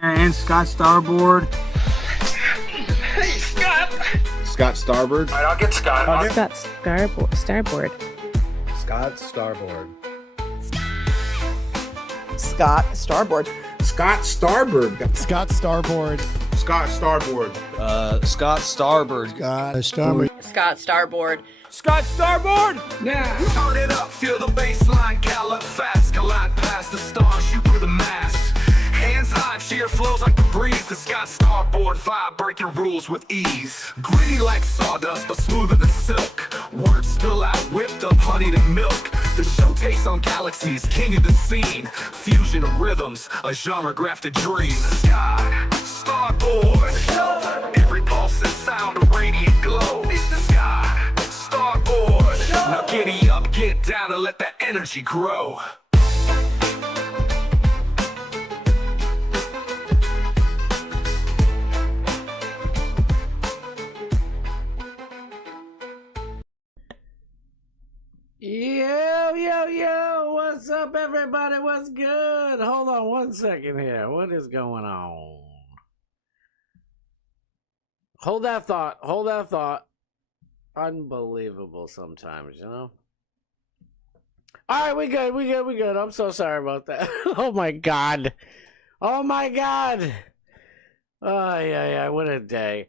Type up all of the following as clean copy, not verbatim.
And Scott Starboard. Hey, Scott! Scott Starboard. All right, I'll get Scott. Scott Starboard. Scott Starboard. Scott Starboard. Scott Starboard. Scott Starboard. Scott Starboard. Scott Starboard. Scott Starboard. Scott Starboard. Scott Starboard! Now, turn it up, feel the bass line, gallop fast, collide past the stars, shoot through the mast. Hands high, sheer flows like the breeze. The Scott Starboard vibe, breaking rules with ease. Gritty like sawdust, but smoother than silk. Words spill out, whipped up, honey to milk. The show takes on galaxies, king of the scene. Fusion of rhythms, a genre grafted dream. Scott Starboard. Every pulse and sound, a radiant glow. It's the Scott Starboard. Now giddy up, get down, and let that energy grow. Yo, what's up, everybody? What's good? Hold on one second here. What is going on? Hold that thought. Unbelievable sometimes, you know? Alright, we good. I'm so sorry about that. Oh my god. Yeah, what a day.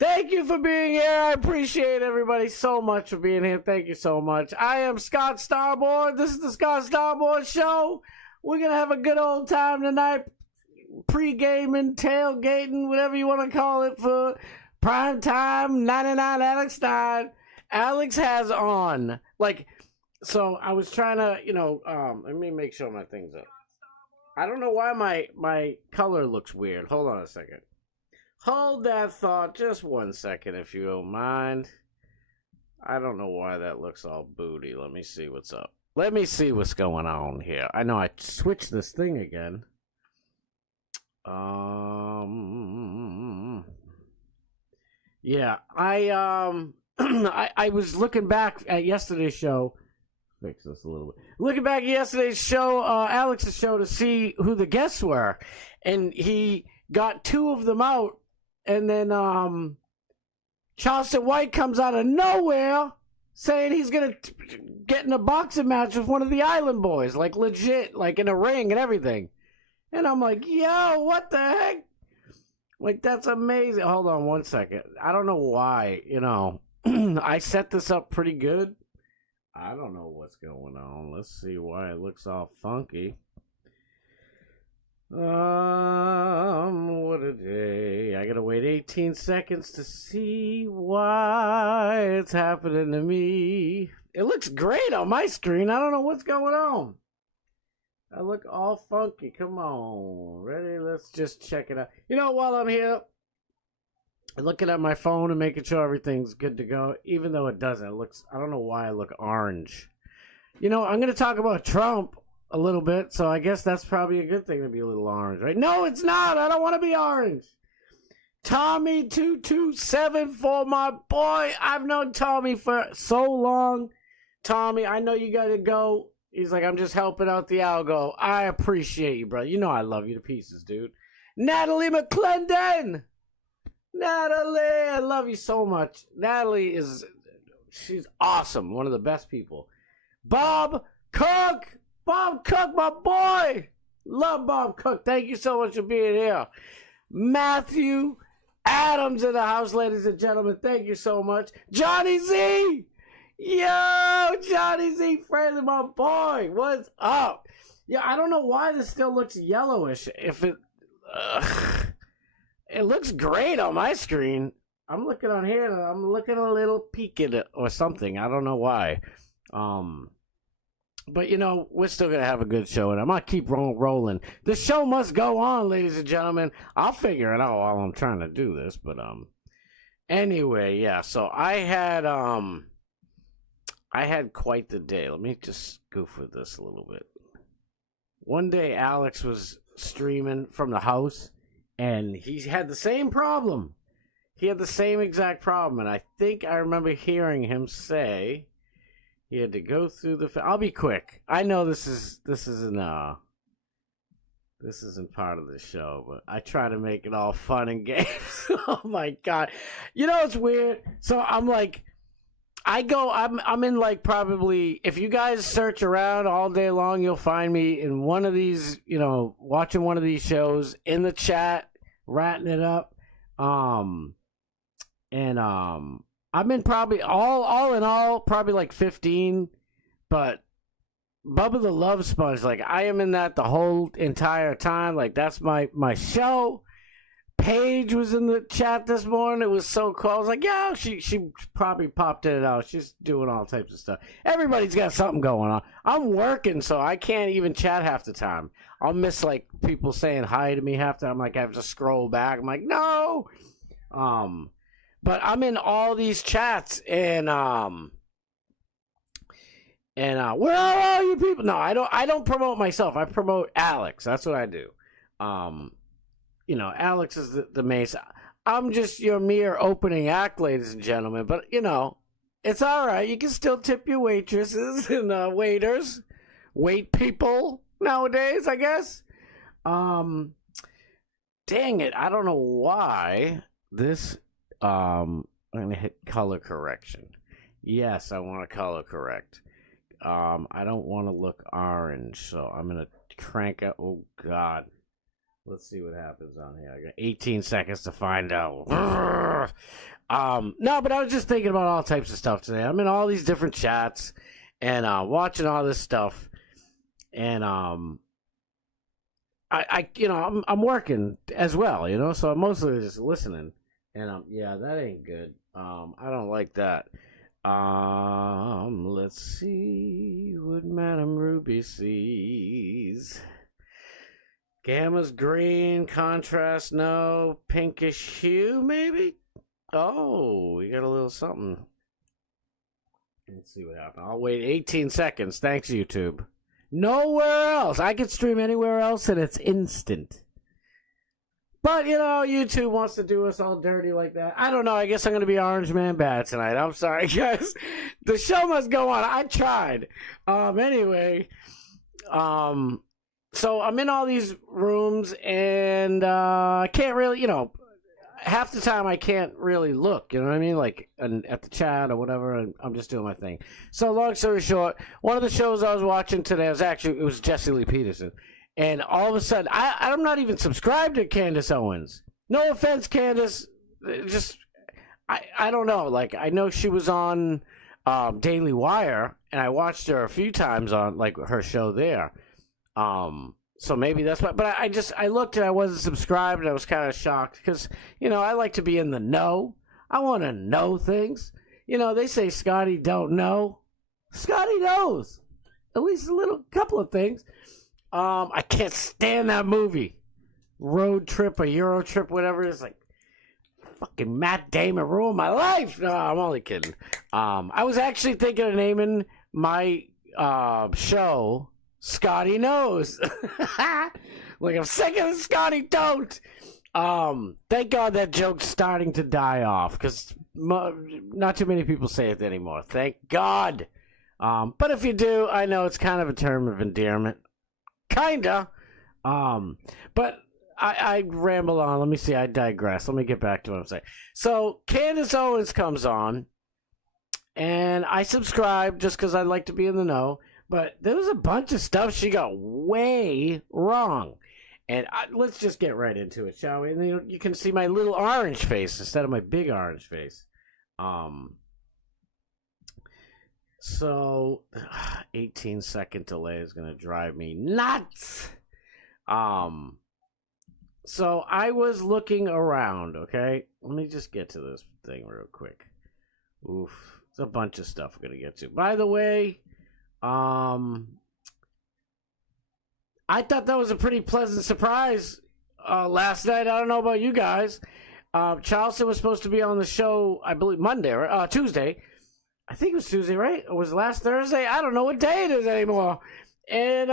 Thank you for being here. I appreciate everybody so much for being here. Thank you so much. I am Scott Starboard. This is the Scott Starboard Show. We're going to have a good old time tonight. Pre-gaming, tailgating, whatever you want to call it, for prime time 99 Alex Stein. Alex has on. So I was trying to, let me make sure my thing's up. I don't know why my color looks weird. Hold on a second. Hold that thought just 1 second, if you don't mind. I don't know why that looks all booty. Let me see what's up. Let me see what's going on here. I know I switched this thing again. Yeah, I was looking back at yesterday's show. Fix this a little bit. Looking back at yesterday's show, Alex's show, to see who the guests were, and he got two of them out. And then Charleston White comes out of nowhere saying he's going to get in a boxing match with one of the Island Boys. Like, legit, like in a ring and everything. And I'm like, yo, what the heck? Like, that's amazing. Hold on 1 second. I don't know why, I set this up pretty good. I don't know what's going on. Let's see why it looks all funky. What a day. I gotta wait 18 seconds to see why it's happening to me. It looks great on my screen. I don't know what's going on. I look all funky. Come on. Ready? Let's just check it out. While I'm here, looking at my phone and making sure everything's good to go, even though it doesn't. I don't know why I look orange. I'm gonna talk about Trump a little bit, so I guess that's probably a good thing to be a little orange, right? No, it's not. I don't want to be orange. Tommy227 for my boy. I've known Tommy for so long. Tommy, I know you gotta go. He's like, I'm just helping out the algo. I appreciate you, bro. I love you to pieces, dude. Natalie McClendon. Natalie, I love you so much. Natalie she's awesome. One of the best people. Bob Cook, my boy. Love Bob Cook. Thank you so much for being here. Matthew Adams in the house, ladies and gentlemen. Thank you so much. Johnny Z. Yo, Johnny Z, friendly, my boy. What's up? Yeah, I don't know why this still looks yellowish. It looks great on my screen. I'm looking on here and I'm looking a little peaked or something. I don't know why. But, we're still going to have a good show, and I'm going to keep rolling. The show must go on, ladies and gentlemen. I'll figure it out while I'm trying to do this, but, anyway, yeah, so I had quite the day. Let me just goof with this a little bit. One day, Alex was streaming from the house, and he had the same problem. He had the same exact problem, and I think I remember hearing him say he had to go through I'll be quick. I know this isn't This isn't part of the show, but I try to make it all fun and games. Oh my god. You know it's weird? So I'm like I'm in like probably, if you guys search around all day long, you'll find me in one of these, watching one of these shows in the chat, ratting it up. I'm in probably all in all probably like 15, but Bubba the Love Sponge, like I am in that the whole entire time. Like that's my show. Paige was in the chat this morning. It was so cool. I was like, yeah, she probably popped in and out. She's doing all types of stuff. Everybody's got something going on. I'm working, so I can't even chat half the time. I'll miss like people saying hi to me half the time. Like I have to scroll back. I'm like, no. But I'm in all these chats and where are all you people? No, I don't promote myself. I promote Alex. That's what I do. Alex is the main. I'm just your mere opening act, ladies and gentlemen. But, it's all right. You can still tip your waitresses and waiters. Wait people nowadays, I guess. Dang it. I don't know why this. I'm going to hit color correction. Yes, I want to color correct. I don't want to look orange, so I'm going to crank up. Oh, God. Let's see what happens on here. I got 18 seconds to find out. No, but I was just thinking about all types of stuff today. I'm in all these different chats and watching all this stuff, and I'm working as well, so I'm mostly just listening. And yeah, that ain't good. I don't like that. Let's see what Madame Ruby sees. Gamma's green, contrast no, pinkish hue maybe? Oh, we got a little something. Let's see what happens. I'll wait 18 seconds. Thanks, YouTube. Nowhere else. I can stream anywhere else and it's instant. But, YouTube wants to do us all dirty like that. I don't know. I guess I'm going to be Orange Man Bad tonight. I'm sorry, guys. The show must go on. I tried. Anyway, so I'm in all these rooms, and I can't really, half the time I can't really look, you know what I mean? Like at the chat or whatever, and I'm just doing my thing. So long story short, one of the shows I was watching today it was Jesse Lee Peterson. And all of a sudden, I'm not even subscribed to Candace Owens. No offense, Candace. I don't know. Like, I know she was on Daily Wire, and I watched her a few times on, like, her show there. So maybe that's why. But I looked and I wasn't subscribed and I was kind of shocked because, I like to be in the know. I want to know things. They say Scotty don't know. Scotty knows. At least a couple of things. I can't stand that movie. Road Trip or Euro Trip, whatever it is. Like, fucking Matt Damon ruined my life. No, I'm only kidding. I was actually thinking of naming my show Scotty Knows. Like, I'm sick of the Scotty Don't. Thank God that joke's starting to die off because not too many people say it anymore. Thank God. But if you do, I know it's kind of a term of endearment. Kinda. But I ramble on. Let me see. I digress. Let me get back to what I'm saying. So Candace Owens comes on, and I subscribe just because I like to be in the know. But there was a bunch of stuff she got way wrong. And let's just get right into it, shall we? And you can see my little orange face instead of my big orange face. So 18-second delay is going to drive me nuts. So I was looking around, okay? Let me just get to this thing real quick. Oof. It's a bunch of stuff we're going to get to. By the way, I thought that was a pretty pleasant surprise last night. I don't know about you guys. Charleston was supposed to be on the show, I believe, Monday or Tuesday. I think it was Tuesday, right? Or was it last Thursday? I don't know what day it is anymore. And,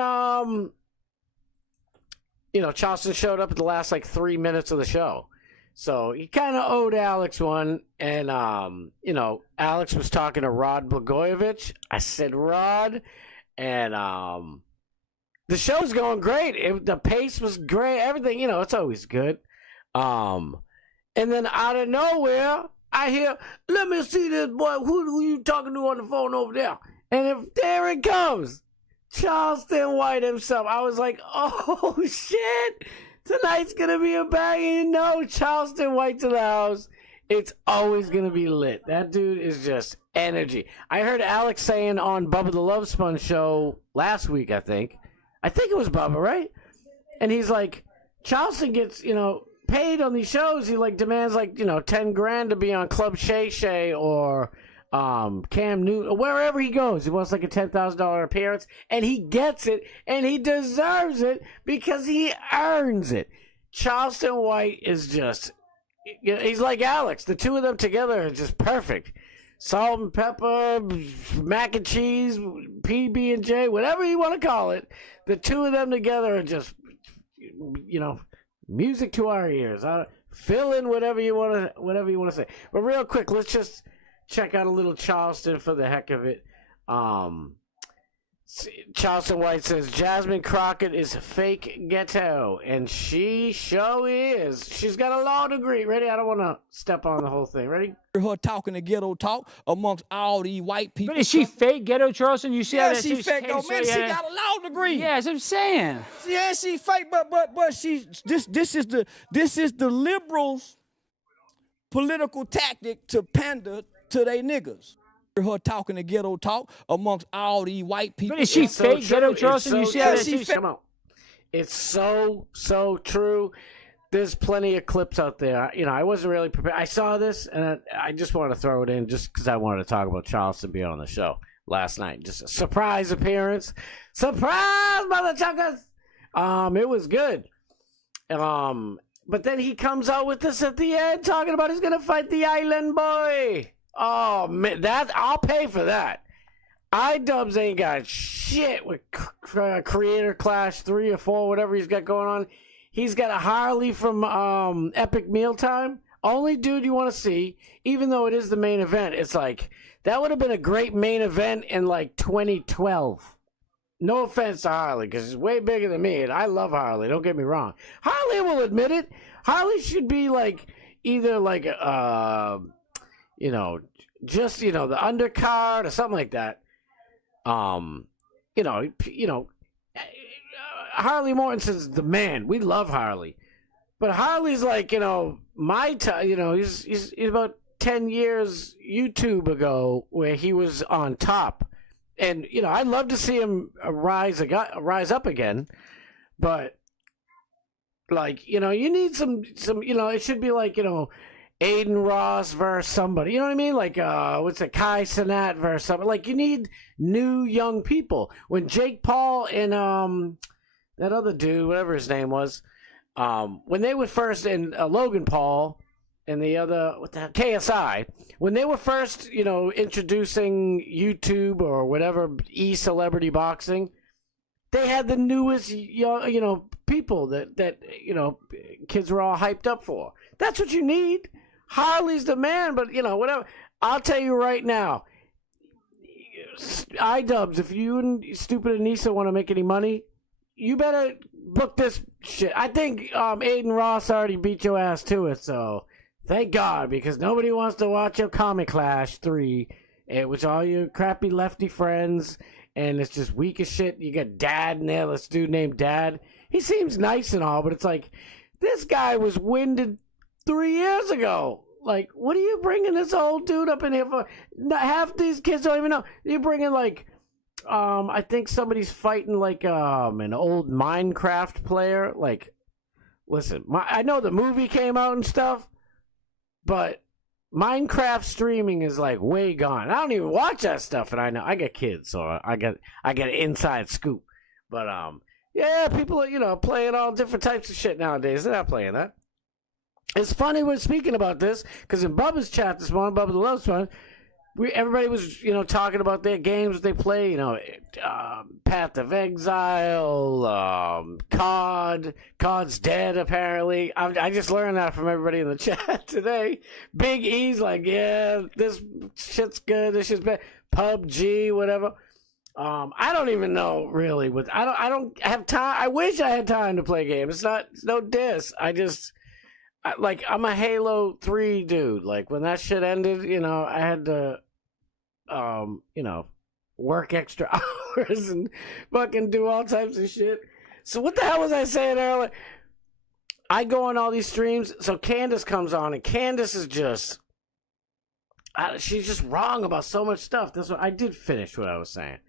Charleston showed up at the last, 3 minutes of the show. So he kind of owed Alex one. And, Alex was talking to Rod Blagojevich. I said, Rod. And the show's going great. The pace was great. Everything, it's always good. And then out of nowhere, I hear, "Let me see this boy. Who you talking to on the phone over there?" And there it comes, Charleston White himself. I was like, "Oh shit! Tonight's gonna be a bang." Charleston White's in the house. It's always gonna be lit. That dude is just energy. I heard Alex saying on Bubba the Love Sponge show last week. I think it was Bubba, right? And he's like, Charleston gets paid on these shows. He demands $10,000 to be on Club Shay Shay or Cam Newton or wherever he goes. He wants a $10,000 appearance, and he gets it, and he deserves it because he earns it. Charleston White is just, he's like Alex. The two of them together are just perfect. Salt and pepper, mac and cheese, PB&J, whatever you want to call it. The two of them together are just, music to our ears. Fill in whatever you want to say. But real quick, let's just check out a little Charleston for the heck of it. Charleston White says Jasmine Crockett is fake ghetto, and she sure is. She's got a law degree. Ready? I don't want to step on the whole thing. Ready? Her talking the ghetto talk amongst all these white people. But is she fake ghetto, Charleston? You see how that she fake. Oh man, she got a law degree. Yeah, that's what I'm saying. Yeah, she fake, but she this is the liberals' political tactic to pander to they niggas. Her talking the ghetto talk amongst all these white people. But is she fake ghetto, Charleston? You see how that she fake. Come on. It's so true. There's plenty of clips out there. I wasn't really prepared. I saw this, and I just wanted to throw it in just because I wanted to talk about Charleston being on the show last night. Just a surprise appearance. Surprise, mother chuckers! It was good. But then he comes out with this at the end, talking about he's going to fight the Island Boy. Oh, man, I'll pay for that. iDubbbz ain't got shit with Creator Clash 3 or 4, whatever he's got going on. He's got a Harley from Epic Mealtime. Only dude you want to see, even though it is the main event. It's like, that would have been a great main event in 2012. No offense to Harley, because he's way bigger than me, and I love Harley, don't get me wrong. Harley will admit it. Harley should be either just the undercard or something like that. Harley Mortensen's the man. We love Harley, but Harley's my time. He's about 10 years YouTube ago where he was on top, and I'd love to see him rise up again, but you need some. It should be Aiden Ross versus somebody. You know what I mean? What's it? Kai Cenat versus somebody. You need new young people. When Jake Paul and that other dude, whatever his name was, when they were first in Logan Paul and the other KSI, when they were first introducing YouTube or whatever celebrity boxing, they had the newest people that kids were all hyped up for. That's what you need. Harley's the man, but whatever. I'll tell you right now, iDubbbz, if you and Stupid Anissa want to make any money, you better book this shit. I think Aiden Ross already beat your ass to it, so thank God, because nobody wants to watch your Comic Clash 3, which all your crappy lefty friends, and it's just weak as shit. You got Dad in there, this dude named Dad. He seems nice and all, but it's this guy was winded 3 years ago. What are you bringing this old dude up in here for? Half these kids don't even know. You're bringing I think somebody's fighting an old Minecraft player. Listen, I know the movie came out and stuff, but Minecraft streaming is way gone. I don't even watch that stuff, and I know I got kids, so I got an inside scoop. But yeah, people are playing all different types of shit nowadays. They're not playing that. It's funny we're speaking about this because in Bubba's chat this morning, Bubba the Love Sponge, everybody was talking about their games they play. Path of Exile, COD's dead apparently. I just learned that from everybody in the chat today. Big E's yeah, this shit's good. This shit's bad. PUBG, whatever. I don't even know really what I don't have time. I wish I had time to play games. It's no diss. I'm a Halo 3 dude. Like when that shit ended, I had to work extra hours and fucking do all types of shit. So what the hell was I saying earlier? I go on all these streams. So Candace comes on, and Candace is just she's just wrong about so much stuff. That's what I did finish what I was saying.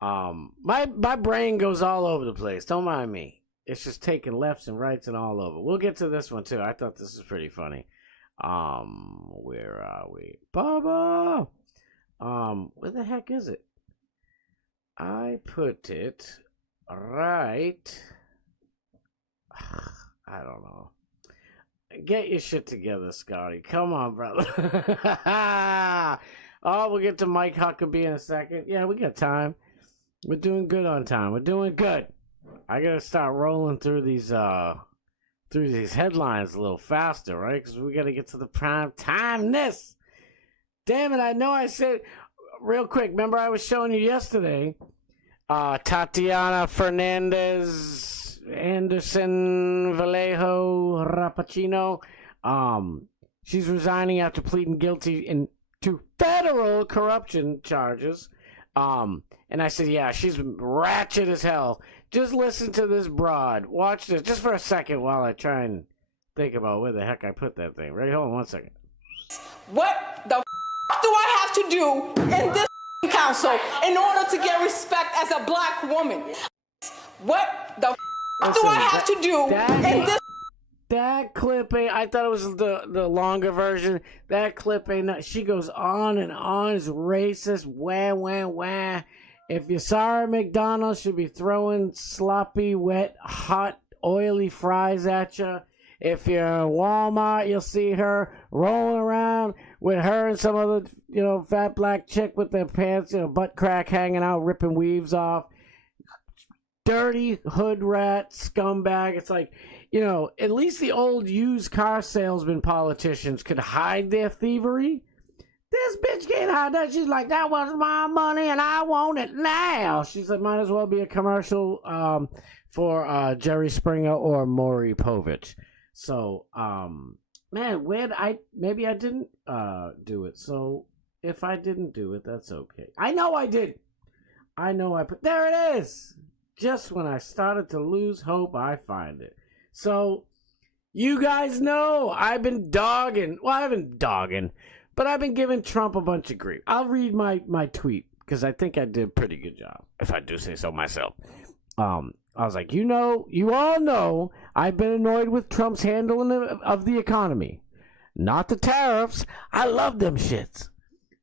My brain goes all over the place. Don't mind me. It's just taking lefts and rights and all over. We'll get to this one too. I thought this was pretty funny. Where are we? Bubba! Where the heck is it? I put it right. I don't know. Get your shit together, Scotty. Come on, brother. Oh, we'll get to Mike Huckabee in a second. Yeah, we got time. We're doing good on time. We're doing good. I gotta start rolling through these headlines a little faster, right? Because we gotta get to the prime timeness. Damn it! I know I said real quick. Remember, I was showing you yesterday. Tatiana Fernandez Anderson Vallejo Rapacino. She's resigning after pleading guilty to federal corruption charges. And I said, yeah, she's ratchet as hell. Just listen to this broad. Watch this just for a second while I try and think about where the heck I put that thing. Ready? Hold on 1 second. What the do I have to do in this council in order to get respect as a black woman? What the do I have to do in this? That clip ain't. I thought it was the longer version. That clip ain't. She goes on and on. Is racist. Wah wah wah. If you saw her at McDonald's, she'd be throwing sloppy, wet, hot, oily fries at you. If you're in Walmart, you'll see her rolling around with her and some other, fat black chick with their pants, butt crack hanging out, ripping weaves off. Dirty hood rat scumbag. It's like, at least the old used car salesman politicians could hide their thievery. This bitch can't hide that. She's like, that was my money and I want it now. She's like, might as well be a commercial for Jerry Springer or Maury Povich. So, man, maybe I didn't do it. So if I didn't do it, that's okay. I know I did. There it is. Just when I started to lose hope, I find it. So, you guys know I've been dogging. Well, I haven't dogging, but I've been giving Trump a bunch of grief. I'll read my tweet because I think I did a pretty good job, if I do say so myself. I was like, you all know I've been annoyed with Trump's handling of the economy. Not the tariffs. I love them shits.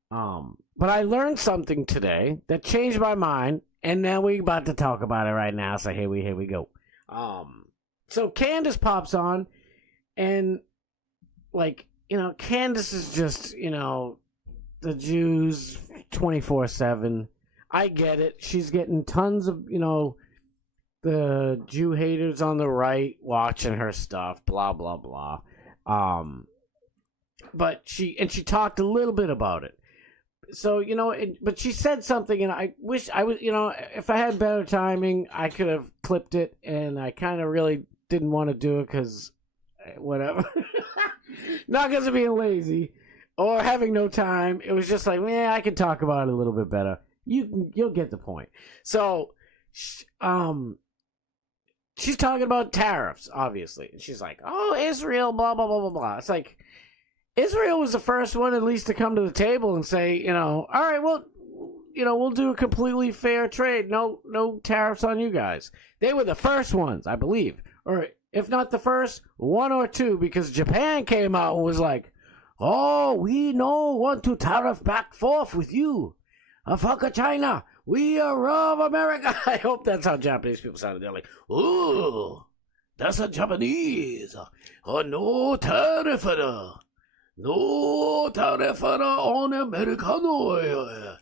But I learned something today that changed my mind, and now we're about to talk about it right now. So here we go. So Candace pops on, and Candace is just, the Jews 24/7. I get it. She's getting tons of, the Jew haters on the right watching her stuff, blah, blah, blah. But she talked a little bit about it. So, but she said something, and I wish I was, if I had better timing, I could have clipped it, and I kind of really didn't want to do it because whatever. Not because of being lazy or having no time. It was just like, man, I could talk about it a little bit better. You'll get the point. So, she's talking about tariffs, obviously. And she's like, oh, Israel, blah, blah, blah, blah, blah. It's like, Israel was the first one at least to come to the table and say, all right, well, we'll do a completely fair trade. No tariffs on you guys. They were the first ones, I believe. Or if not the first, one or two, because Japan came out and was like, oh, we no want to tariff back forth with you. Fuck China. We are of America. I hope that's how Japanese people sounded. They're like, ooh, that's a Japanese. Oh, no tariff. No tariff on Americano.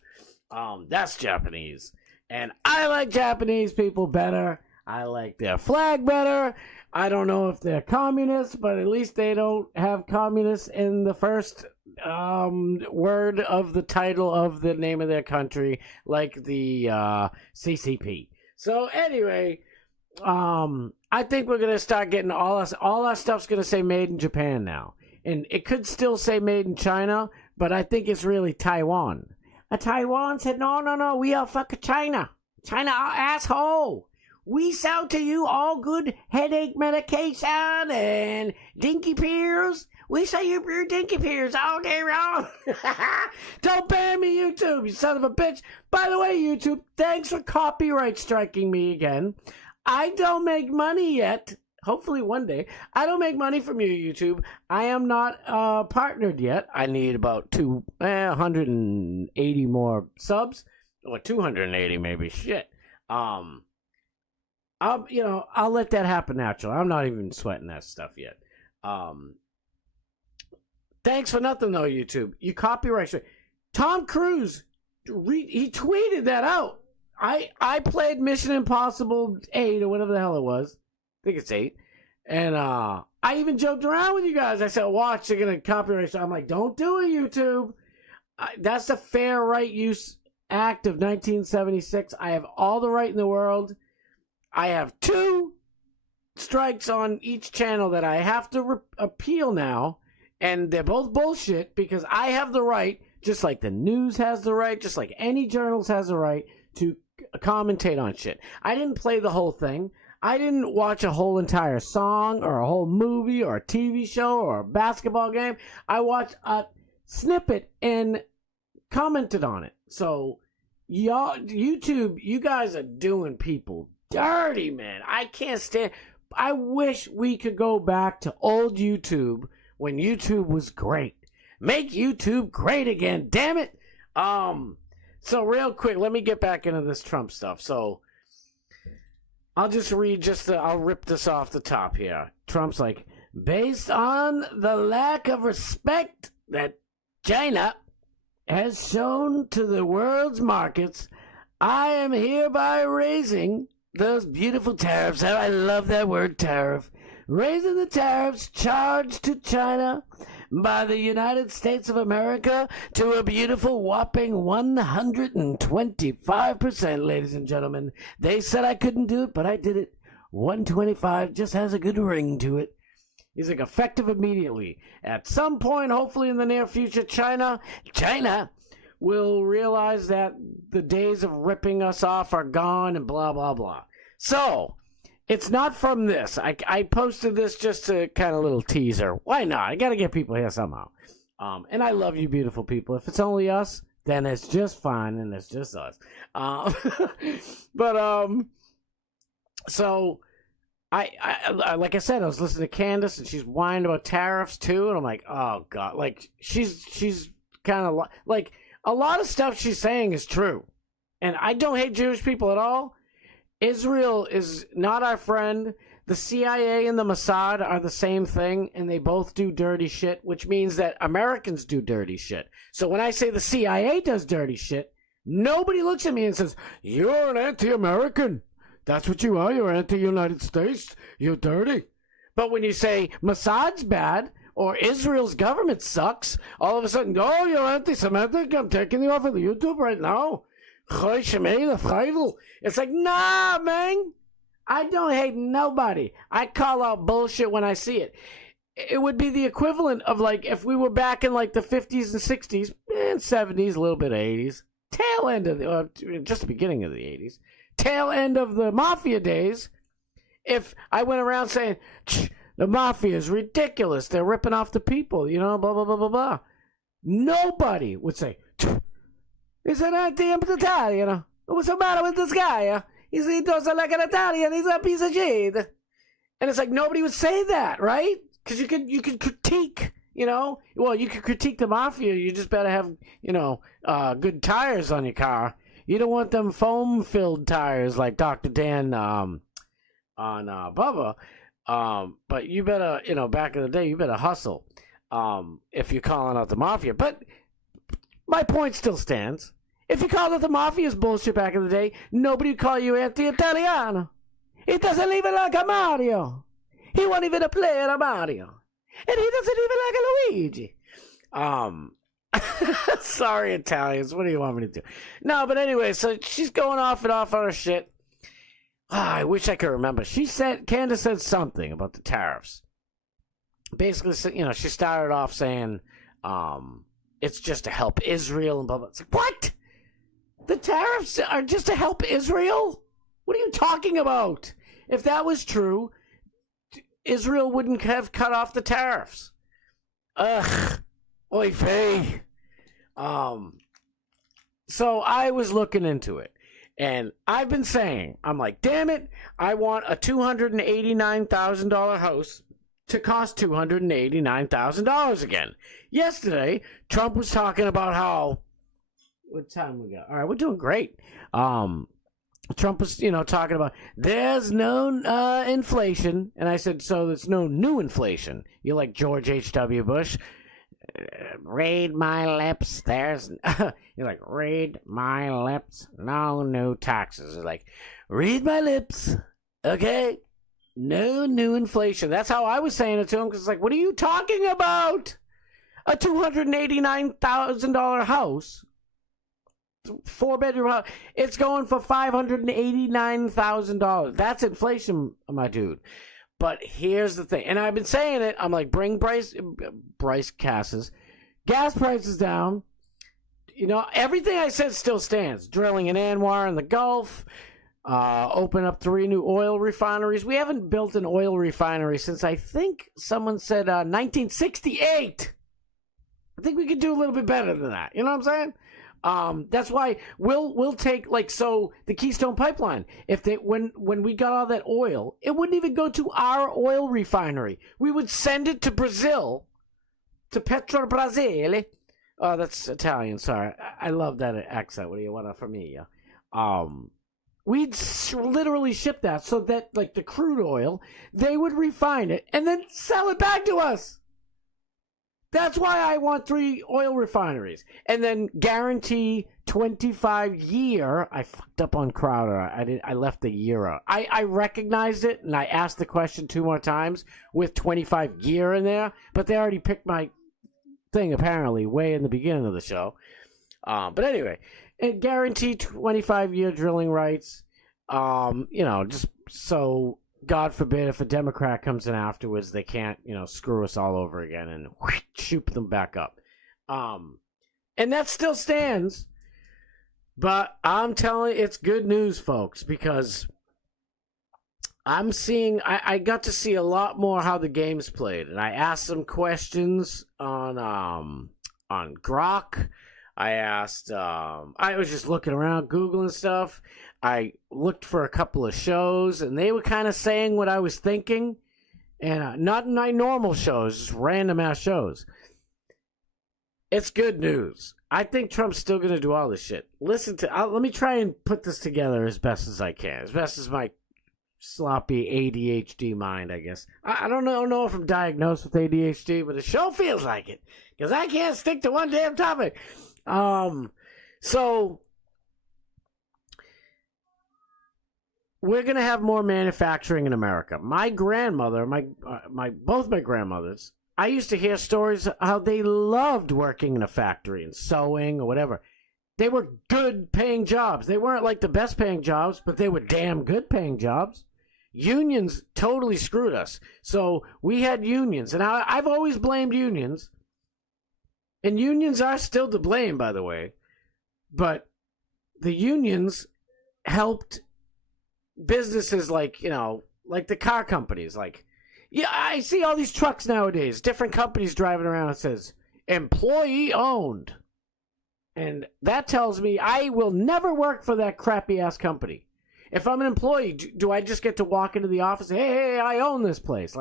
That's Japanese. And I like Japanese people better. I like their flag better. I don't know if they're communists, but at least they don't have communists in the first word of the title of the name of their country, like the CCP. So anyway, I think we're gonna start getting all our stuff's gonna say made in Japan now, and it could still say made in China, but I think it's really Taiwan. Taiwan said, no, we are fucking China. China, our asshole. We sell to you all good headache medication and dinky pears. We sell you your dinky pears all day long. Don't ban me, YouTube, you son of a bitch. By the way, YouTube, thanks for copyright striking me again. I don't make money yet. Hopefully one day. I don't make money from you, YouTube. I am not partnered yet. I need about 180 more subs. Or 280 maybe. Shit. I'll let that happen naturally. I'm not even sweating that stuff yet. Thanks for nothing though, YouTube. You copyright. Tom Cruise, he tweeted that out. I played Mission Impossible 8 or whatever the hell it was. I think it's 8. And I even joked around with you guys. I said, watch, they're going to copyright. So I'm like, don't do it, YouTube. That's the Fair Right Use Act of 1976. I have all the right in the world. I have 2 strikes on each channel that I have to appeal now. And they're both bullshit because I have the right, just like the news has the right, just like any journalist has the right to commentate on shit. I didn't play the whole thing. I didn't watch a whole entire song or a whole movie or a TV show or a basketball game. I watched a snippet and commented on it. So, y'all, YouTube, you guys are doing people dirty, man. I can't stand. I wish we could go back to old YouTube when YouTube was great. Make YouTube great again, damn it. So real quick, let me get back into this Trump stuff. So I'll just read I'll rip this off the top here. Trump's like, based on the lack of respect that China has shown to the world's markets, I am hereby raising those beautiful tariffs. I love that word, tariff. Raising the tariffs charged to China by the United States of America to a beautiful whopping 125%, ladies and gentlemen. They said I couldn't do it, but I did it. 125 just has a good ring to it. He's like, effective immediately. At some point, hopefully in the near future, China will realize that the days of ripping us off are gone and blah, blah, blah. So, it's not from this. I posted this just to kind of little teaser. Why not? I got to get people here somehow. And I love you, beautiful people. If it's only us, then it's just fine, and it's just us. So I like I said, I was listening to Candace, and she's whining about tariffs too, and I'm like, oh god, like she's kind of like a lot of stuff she's saying is true, and I don't hate Jewish people at all. Israel is not our friend. The CIA and the Mossad are the same thing, and they both do dirty shit, which means that Americans do dirty shit. So when I say the CIA does dirty shit, nobody looks at me and says, you're an anti-American. That's what you are. You're anti-United States. You're dirty. But when you say Mossad's bad or Israel's government sucks, all of a sudden, oh, you're anti-Semitic. I'm taking you off of the YouTube right now. It's like, nah, man. I don't hate nobody. I call out bullshit when I see it. It would be the equivalent of like if we were back in like the 50s and 60s and 70s, a little bit of 80s, tail end of just the beginning of the 80s, tail end of the mafia days. If I went around saying the mafia is ridiculous, they're ripping off the people, blah blah blah blah blah, nobody would say, he's an anti-Italian. What's the matter with this guy? He doesn't like an Italian. He's a piece of shit. And it's like nobody would say that, right? Because you could critique, Well, you could critique the mafia. You just better have, good tires on your car. You don't want them foam-filled tires like Dr. Dan on Bubba. But you better, back in the day, you better hustle if you're calling out the mafia. But my point still stands. If you called it the mafia's bullshit back in the day, nobody would call you anti-Italiano. He doesn't even like a Mario. He won't even play a Mario. And he doesn't even like a Luigi. Sorry, Italians. What do you want me to do? No, but anyway, so she's going off and off on her shit. I wish I could remember. Candace said something about the tariffs. Basically, she started off saying, it's just to help Israel and blah, blah. It's like, what? The tariffs are just to help Israel? What are you talking about? If that was true, Israel wouldn't have cut off the tariffs. Ugh. Oy vey. So I was looking into it. And I've been saying, I'm like, damn it, I want a $289,000 house to cost $289,000 again. Yesterday, Trump was talking about how, what time we got? All right, we're doing great. Trump was, talking about there's no inflation. And I said, so there's no new inflation. You're like George H.W. Bush. Read my lips. You're like, read my lips. No new taxes. You're like, read my lips. Okay. No new inflation. That's how I was saying it to him. Because it's like, what are you talking about? A $289,000 house. 4-bedroom house. It's going for $589,000. That's inflation, my dude. But here's the thing, and I've been saying it. I'm like, bring Bryce Cassis, gas prices down. Everything I said still stands. Drilling in Anwar in the Gulf, open up 3 new oil refineries. We haven't built an oil refinery since I think someone said 1968. I think we could do a little bit better than that. You know what I'm saying? That's why we'll take the Keystone Pipeline. When we got all that oil, it wouldn't even go to our oil refinery. We would send it to Brazil, to Petro Brasile. Oh, that's Italian. Sorry, I love that accent. What do you want from me? We'd literally ship that so that the crude oil, they would refine it and then sell it back to us. That's why I want 3 oil refineries. And then guarantee 25-year. I fucked up on Crowder. I left the year out. I recognized it, and I asked the question 2 more times with 25-year in there. But they already picked my thing, apparently, way in the beginning of the show. But anyway, and guarantee 25-year drilling rights. Just so... God forbid if a Democrat comes in afterwards, they can't, screw us all over again and shoot them back up. And that still stands. But I'm telling you, it's good news, folks, because I'm seeing, I got to see a lot more how the game's played. And I asked some questions on Grok. I was just looking around, Googling stuff. I looked for a couple of shows, and they were kind of saying what I was thinking. And not in my normal shows, just random-ass shows. It's good news. I think Trump's still going to do all this shit. Let me try and put this together as best as I can. As best as my sloppy ADHD mind, I guess. I don't know if I'm diagnosed with ADHD, but the show feels like it. Because I can't stick to one damn topic. So... we're going to have more manufacturing in America. My grandmother, both my grandmothers, I used to hear stories how they loved working in a factory and sewing or whatever. They were good paying jobs. They weren't like the best paying jobs, but they were damn good paying jobs. Unions totally screwed us. So we had unions, and I've always blamed unions. And unions are still to blame, by the way. But the unions helped businesses like the car companies. I see all these trucks nowadays, different companies driving around. It says employee owned, and that tells me I will never work for that crappy ass company. If I'm an employee, do I just get to walk into the office and say, hey, I own this place?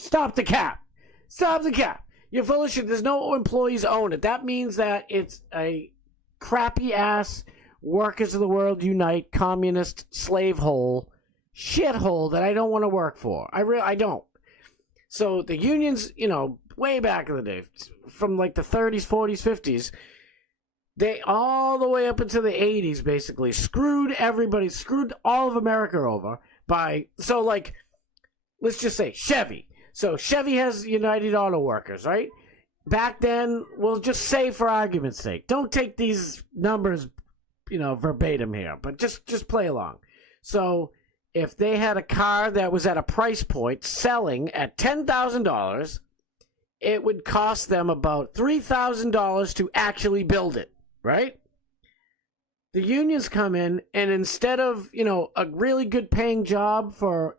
Stop the cap. You're full of shit. There's no employees own it. That means that it's a crappy ass workers of the world unite, communist slave hole, shithole that I don't want to work for. I don't. So the unions, way back in the day, from the 30s, 40s, 50s, they all the way up into the 80s basically screwed all of America over by, let's just say Chevy. So Chevy has United Auto Workers, right? Back then, we'll just say for argument's sake, don't take these numbers, verbatim here, but just play along. So if they had a car that was at a price point selling at $10,000, it would cost them about $3,000 to actually build it, right? The unions come in, and instead of, a really good paying job for,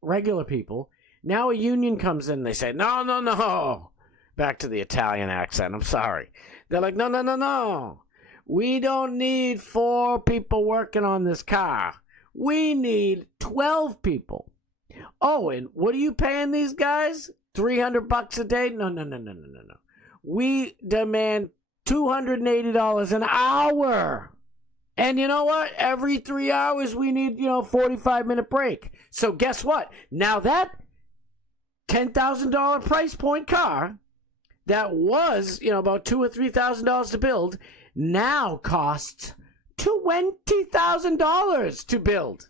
regular people, now a union comes in and they say, no. Back to the Italian accent, I'm sorry. They're like, no. We don't need 4 people working on this car. We need 12 people. Oh, and what are you paying these guys? $300 a day? No. We demand $280 an hour. And you know what? Every 3 hours we need, 45-minute break. So guess what? Now that $10,000 price point car that was, about $2,000 or $3,000 to build now costs $20,000 to build.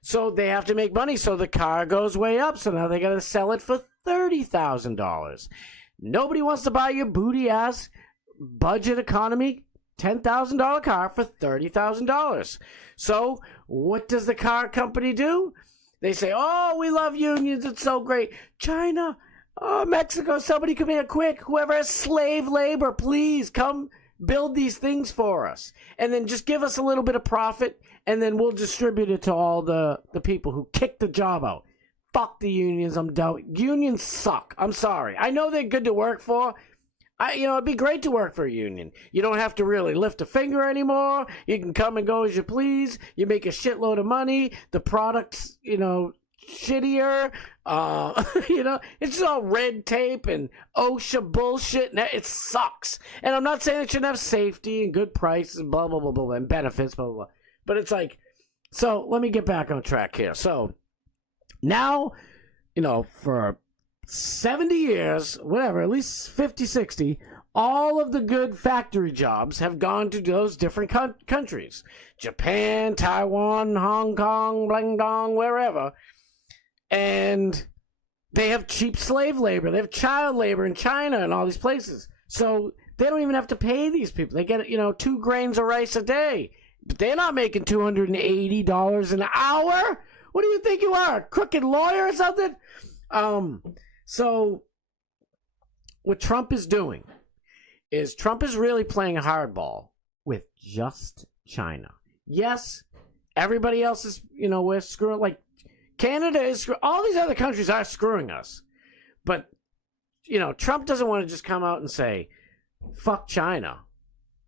So they have to make money, so the car goes way up. So now they got to sell it for $30,000. Nobody wants to buy your booty ass budget economy $10,000 car for $30,000. So what does the car company do? They say, oh, we love unions. It's so great. China, oh, Mexico, somebody come here quick. Whoever has slave labor, please come build these things for us. And then just give us a little bit of profit, and then we'll distribute it to all the people who kicked the job out. Fuck the unions. I'm done. Unions suck. I'm sorry. I know they're good to work for. It'd be great to work for a union. You don't have to really lift a finger anymore. You can come and go as you please. You make a shitload of money. The product's, shittier. It's just all red tape and OSHA bullshit. And it sucks. And I'm not saying it shouldn't have safety and good prices and blah, blah, blah, blah, and benefits, blah, blah, blah. But it's like, so let me get back on track here. So now, for 70 years, whatever, at least 50, 60, all of the good factory jobs have gone to those different countries. Japan, Taiwan, Hong Kong, bling dong, wherever. And they have cheap slave labor. They have child labor in China and all these places. So they don't even have to pay these people. They get, 2 grains of rice a day. But they're not making $280 an hour. What do you think you are, a crooked lawyer or something? So what Trump is doing is Trump is really playing a hardball with just China. Yes, everybody else is, we're screwing, like Canada is, all these other countries are screwing us. But, Trump doesn't want to just come out and say, fuck China.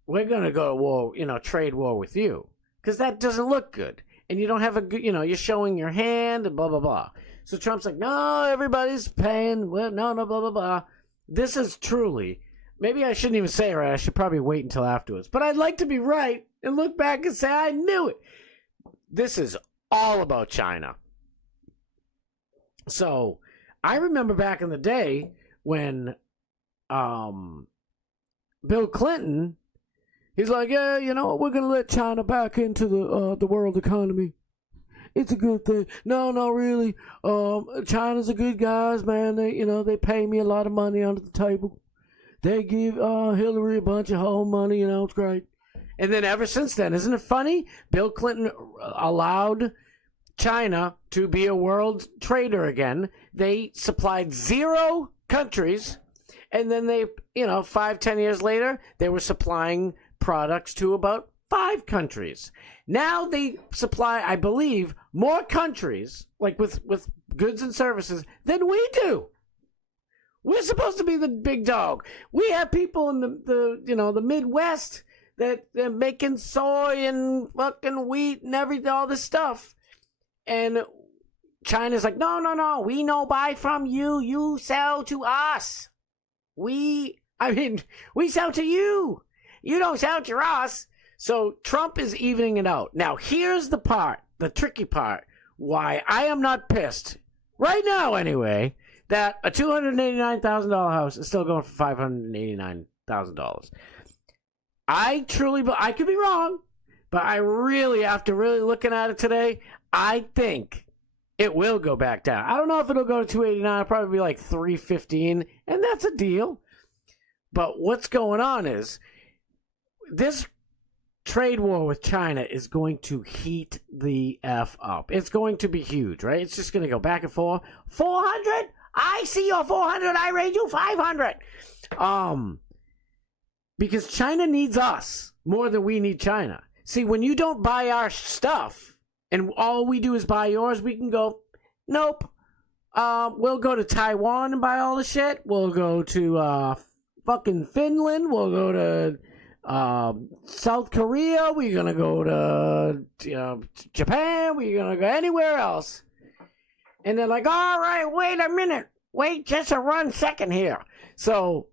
We're going to go to war, trade war with you. Because that doesn't look good. And you don't have a good, you're showing your hand and blah, blah, blah. So Trump's like, no, everybody's paying. Well, no, blah, blah, blah. This is truly, maybe I shouldn't even say it right. I should probably wait until afterwards. But I'd like to be right and look back and say, I knew it. This is all about China. So I remember back in the day when Bill Clinton, he's like, yeah, we're going to let China back into the world economy. It's a good thing. No, really. China's a good guys, man. They pay me a lot of money under the table. They give Hillary a bunch of home money. It's great. And then ever since then, isn't it funny? Bill Clinton allowed China to be a world trader again. They supplied 0 countries, and then they, 5-10 years later, they were supplying products to about 5 countries. Now they supply, I believe, more countries, like with goods and services, than we do. We're supposed to be the big dog. We have people in the Midwest that they're making soy and fucking wheat and everything, all this stuff. And China's like, no, we no buy from you. You sell to us. We sell to you. You don't sell to us. So Trump is evening it out. Now, here's the part, the tricky part, why I am not pissed, right now anyway, that a $289,000 house is still going for $589,000. I could be wrong, but I really, after really looking at it today, I think it will go back down. I don't know if it'll go to 289. It'll probably be like 315, and that's a deal. But what's going on is this trade war with China is going to heat the F up. It's going to be huge, right? It's just going to go back and forth. 400? I see your 400. I raise you 500. Because China needs us more than we need China. See, when you don't buy our stuff and all we do is buy yours, we can go, nope. We'll go to Taiwan and buy all the shit. We'll go to fucking Finland. We'll go to South Korea. We're going to go to Japan. We're going to go anywhere else. And they're like, all right, wait a minute. Wait just a 1 second here. So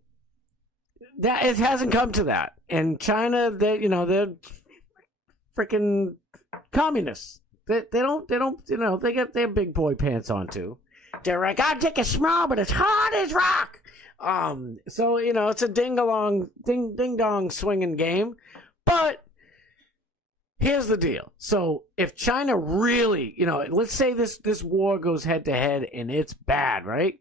that it hasn't come to that. And China, they're freaking communists. They got their big boy pants on too. They're like, our dick is small, but it's hard as rock. So it's a ding dong swinging game. But here's the deal. So if China really, let's say this war goes head to head and it's bad, right?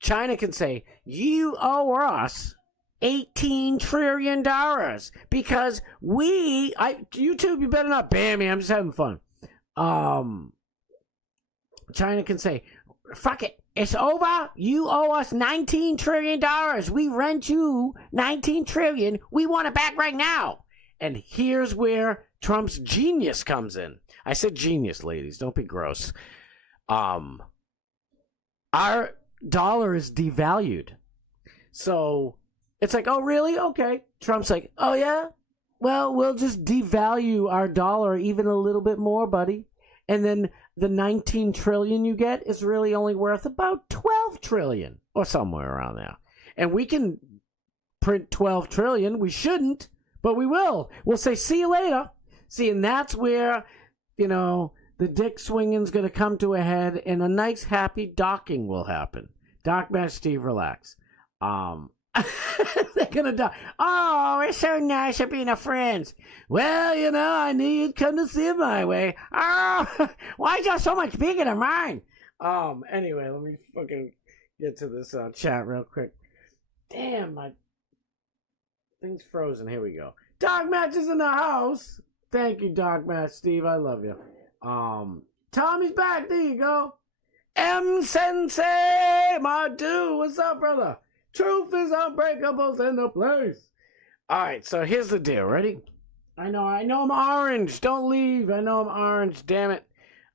China can say, you owe us $18 trillion because YouTube, you better not ban me. I'm just having fun. China can say, fuck it. It's over. You owe us $19 trillion. We rent you $19 trillion. We want it back right now. And here's where Trump's genius comes in. I said genius, ladies. Don't be gross. Our dollar is devalued. So it's like, oh, really? Okay. Trump's like, oh, yeah? Well, we'll just devalue our dollar even a little bit more, buddy. And then the 19 trillion you get is really only worth about 12 trillion or somewhere around there. And we can print 12 trillion. We shouldn't, but we will. We'll say, see you later. See, and that's where, the dick swinging's going to come to a head and a nice happy docking will happen. Doc Match Steve, relax. They're going to die. Oh, it's so nice of being a friend. Well, I knew you'd come to see it my way. Oh, why is yours so much bigger than mine? Anyway, let me fucking get to this chat real quick. Damn, my thing's frozen. Here we go. Doc Match is in the house. Thank you, Doc Match Steve. I love you. Tommy's back. There you go. M Sensei, my dude. What's up, brother? Truth is unbreakable's in the place. All right, so here's the deal. Ready? I know I'm orange. Don't leave. I know I'm orange. Damn it.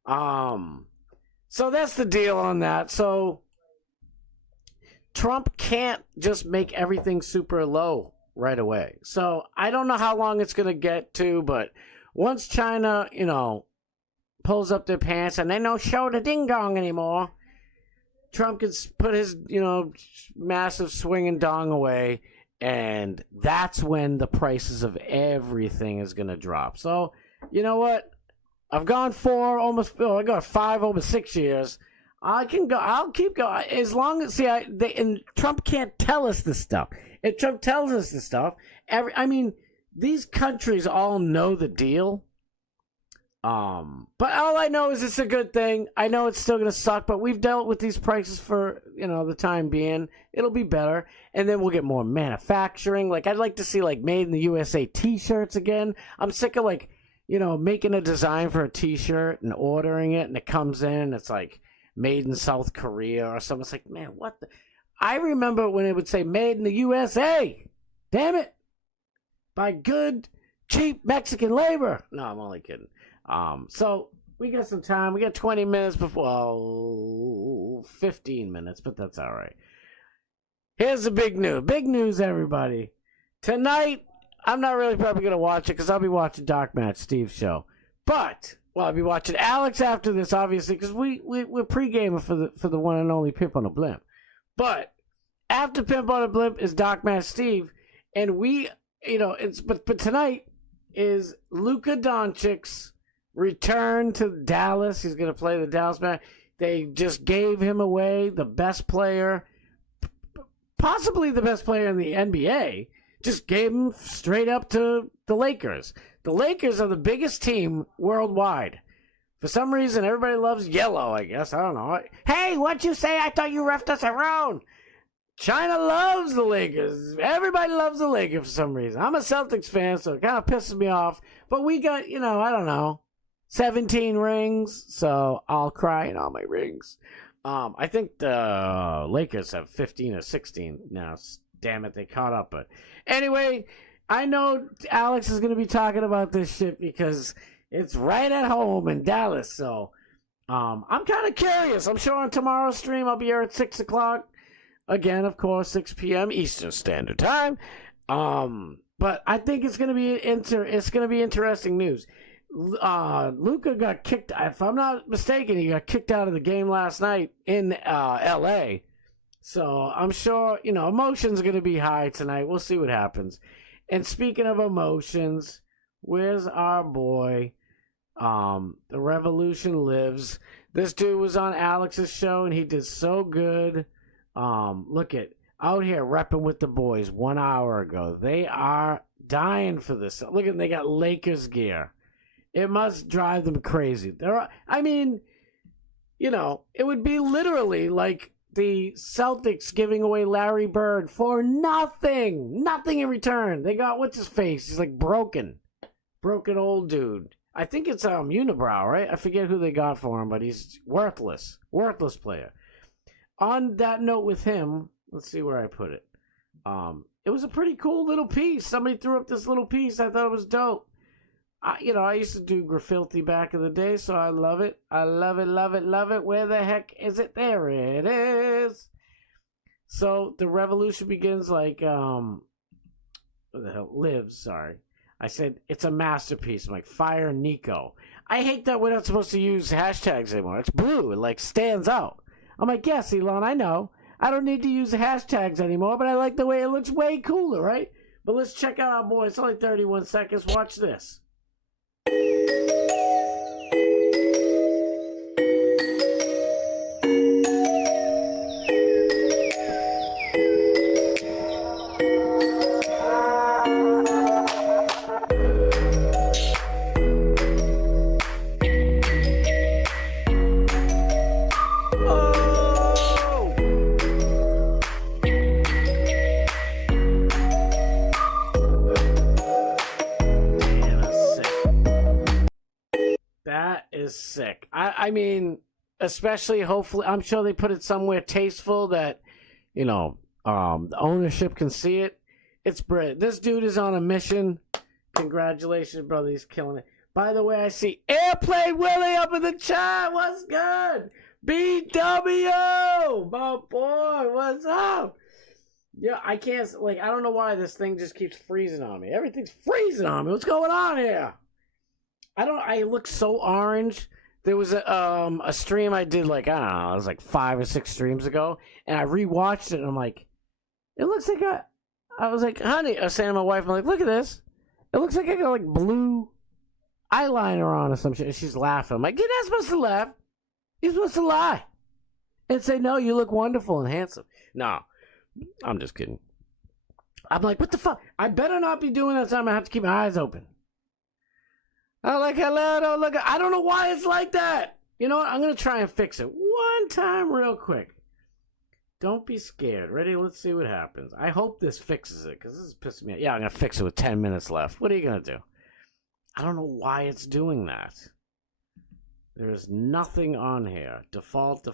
So that's the deal on that. So Trump can't just make everything super low right away. So I don't know how long it's going to get to, but once China, pulls up their pants and they don't show the ding dong anymore, Trump can put his, massive swinging dong away, and that's when the prices of everything is going to drop. So, you know what? I've gone I got 5 over 6 years. I can go. I'll keep going as long as and Trump can't tell us this stuff. If Trump tells us this stuff, these countries all know the deal. But all I know is it's a good thing. I know it's still going to suck, but we've dealt with these prices for, the time being. It'll be better. And then we'll get more manufacturing. Like, I'd like to see, made in the USA t-shirts again. I'm sick of, making a design for a t-shirt and ordering it, and it comes in, and it's, made in South Korea or something. It's like, man, what the... I remember when it would say made in the USA. Damn it. By good, cheap Mexican labor. No, I'm only kidding. So we got some time. We got 20 minutes before 15 minutes, but that's all right. Here's the big news. Big news, everybody. Tonight, I'm not really probably going to watch it because I'll be watching Doc Match Steve's show. But, I'll be watching Alex after this, obviously, because we're pre-gaming for the one and only Pimp on a Blimp. But after Pimp on a Blimp is Doc Match Steve, and but tonight is Luka Doncic's return to Dallas. He's going to play the Dallas man. They just gave him away, the best player, possibly the best player in the NBA. Just gave him straight up to the Lakers. The Lakers are the biggest team worldwide. For some reason, everybody loves yellow, I guess. I don't know. Hey, what'd you say? I thought you refed us around. China loves the Lakers. Everybody loves the Lakers for some reason. I'm a Celtics fan, so it kind of pisses me off. But we got, I don't know, 17 rings, so I'll cry in all my rings. I think the Lakers have 15 or 16 now. Damn it, they caught up. But anyway, I know Alex is going to be talking about this shit because it's right at home in Dallas. So I'm kind of curious. I'm sure on tomorrow's stream I'll be here at 6 o'clock. Again, of course, 6 p.m. Eastern Standard Time. But I think it's going to be interesting news. Luka got kicked. If I'm not mistaken, he got kicked out of the game last night in L.A. So I'm sure emotions are going to be high tonight. We'll see what happens. And speaking of emotions, where's our boy? The Revolution Lives. This dude was on Alex's show and he did so good. Look at out here repping with the boys 1 hour ago. They are dying for this. Look at them, they got Lakers gear. It must drive them crazy. It would be literally like the Celtics giving away Larry Bird for nothing in return. They got what's his face? He's like broken old dude. I think it's Unibrow, right? I forget who they got for him, but he's worthless player. On that note with him, let's see where I put it. It was a pretty cool little piece. Somebody threw up this little piece. I thought it was dope. I used to do graffiti back in the day, so I love it. I love it, love it, love it. Where the heck is it? There it is. So the revolution begins like, what the hell? Lives, sorry. I said, it's a masterpiece. I'm like, fire Nico. I hate that we're not supposed to use hashtags anymore. It's blue. It like stands out. I'm like, yes, Elon, I know. I don't need to use the hashtags anymore, but I like the way it looks way cooler, right? But let's check out our boy. It's only 31 seconds. Watch this. Sick. I mean, especially hopefully, I'm sure they put it somewhere tasteful that, the ownership can see it. It's brilliant. This dude is on a mission. Congratulations, brother. He's killing it. By the way, I see Airplane Willie up in the chat. What's good? BW! My boy, what's up? Yeah, I can't, I don't know why this thing just keeps freezing on me. Everything's freezing on me. What's going on here? I look so orange. There was a stream I did it was like 5 or 6 streams ago, and I rewatched it and I'm like, it looks like I was like, honey, I was saying to my wife, I'm like, look at this. It looks like I got blue eyeliner on or some shit. And she's laughing. I'm like, you're not supposed to laugh. You're supposed to lie. And say, no, you look wonderful and handsome. No, I'm just kidding. I'm like, what the fuck? I better not be doing that time. I have to keep my eyes open. I'm like, hello, don't look. I don't know why it's like that. You know what? I'm going to try and fix it one time real quick. Don't be scared. Ready? Let's see what happens. I hope this fixes it because this is pissing me off. Yeah, I'm going to fix it with 10 minutes left. What are you going to do? I don't know why it's doing that. There's nothing on here. Default. It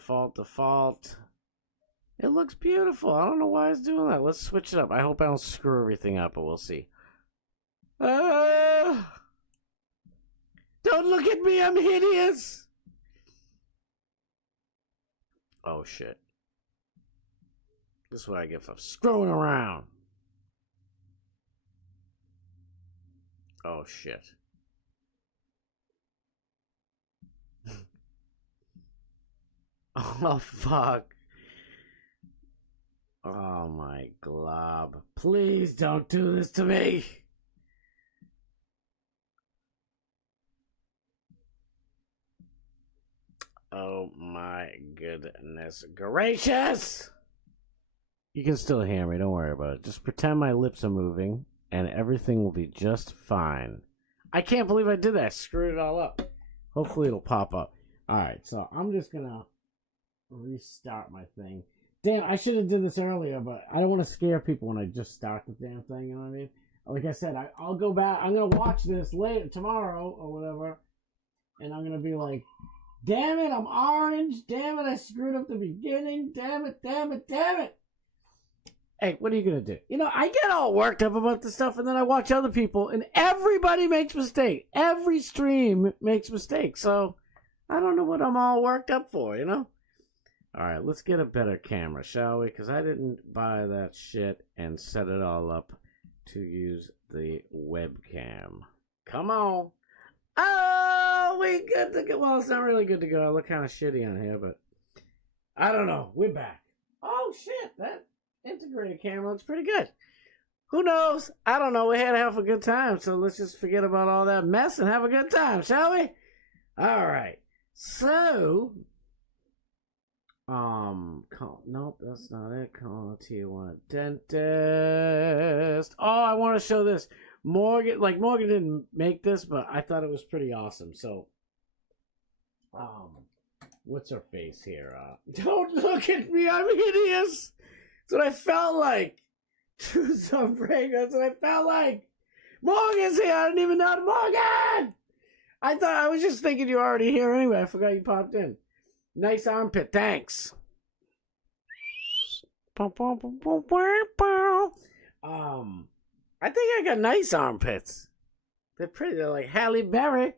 looks beautiful. I don't know why it's doing that. Let's switch it up. I hope I don't screw everything up, but we'll see. Don't look at me, I'm hideous. Oh, shit. This is what I get for screwing around. Oh, shit. Oh, fuck. Oh, my glob. Please don't do this to me. Oh my goodness gracious! You can still hear me, don't worry about it. Just pretend my lips are moving and everything will be just fine. I can't believe I did that. I screwed it all up. Hopefully it'll pop up. All right, so I'm just gonna restart my thing. Damn, I should have did this earlier, but I don't want to scare people when I just start the damn thing. You know what I mean? Like I said, I'll go back. I'm gonna watch this later tomorrow or whatever, and I'm gonna be like, damn it, I'm orange. Damn it, I screwed up the beginning. Damn it, damn it, damn it. Hey, what are you gonna do? You know, I get all worked up about this stuff, and then I watch other people, and everybody makes mistakes. Every stream makes mistakes, so I don't know what I'm all worked up for, you know? All right, let's get a better camera, shall we? Because I didn't buy that shit and set it all up to use the webcam. Come on. Oh, we good to go. Well, it's not really good to go. I look kind of shitty on here, but I don't know. We're back. Oh, shit. That integrated camera looks pretty good. Who knows? I don't know. We had to have a good time, so let's just forget about all that mess and have a good time, shall we? All right. So, nope, that's not it. Call Tijuana dentist. Oh, I want to show this. Morgan didn't make this, but I thought it was pretty awesome. So, what's her face here? Don't look at me, I'm hideous. That's what I felt like. To some break, that's what I felt like. Morgan's here. I didn't even know Morgan. I was just thinking you were already here anyway. I forgot you popped in. Nice armpit, thanks. I think I got nice armpits. They're pretty. They're like Halle Berry.